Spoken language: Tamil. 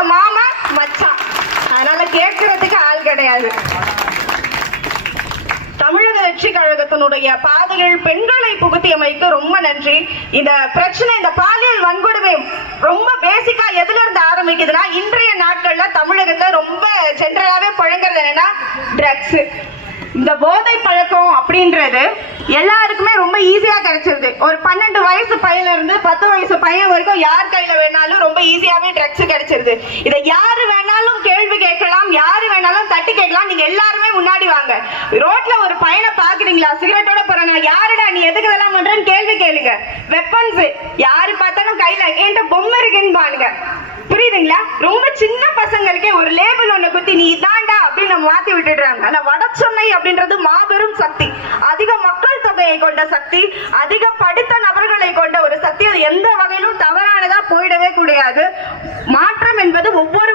அவங்க மாமா மச்சான், அதனால கேட்கறதுக்கு ஆள் கிடையாது. தமிழக வெற்றி கழகத்தினுடைய பாதையில் பெண்களை புகுத்தியமைக்கு ரொம்ப நன்றி. இந்த பிரச்சனை, இந்த பாலியல் வன்கொடுமை ரொம்ப பேசிக்கா எதுல இருந்து ஆரம்பிக்குதுன்னா, இன்றைய நாட்கள்ல தமிழகத்தை ரொம்ப ஜென்ரலாவே புழங்குறது என்னன்னா ட்ரக்ஸ். இந்த போதை பழக்கம் அப்படின்றது எல்லாருக்குமே ரொம்ப ஈஸியா கிடைச்சிருது. ஒரு 12 வயசு பையன்ல இருந்து 10 வயசு பையன் வரைக்கும் யார் கையில வேணாலும் ரொம்ப ஈஸியாவே ட்ரக்ஸ் கிடைச்சிருது. இதை யாரு வேணாலும் கேள்வி கேட்கலாம், யாரு வேணாலும் தட்டி கேட்கலாம். நீங்க எல்லாருமே முன்னாடி வாங்க. ரோட்ல ஒரு பையனை பாக்குறீங்களா சிகரெட்டோட போறாங்க, யாருடா நீ எதுக்கு இதெல்லாம் பண்றேன்னு கேள்வி கேளுங்க. வெப்பன்ஸ் யாரு பார்த்தாலும் கையில என்கிட்ட பொம்மை இருக்குன்னு பாருங்க. புரியுதுங்களா? ரொம்ப சின்ன பசங்களுக்கே ஒரு லேபிள் ஒண்ணு குத்தி நீ தாண்டா அப்படின்னு மாத்தி விட்டுடுறாங்க. ஆனா வடசென்னை அப்படின்றது மாபெரும் சக்தி, அதிக மக்கள் தொகையை கொண்ட சக்தி, அதிக படித்த நபர்களை கொண்ட ஒரு சக்தி. அது எந்த வகையிலும் தவறானதா போயிடவே கூடாது. மாற்றம் என்பது ஒவ்வொரு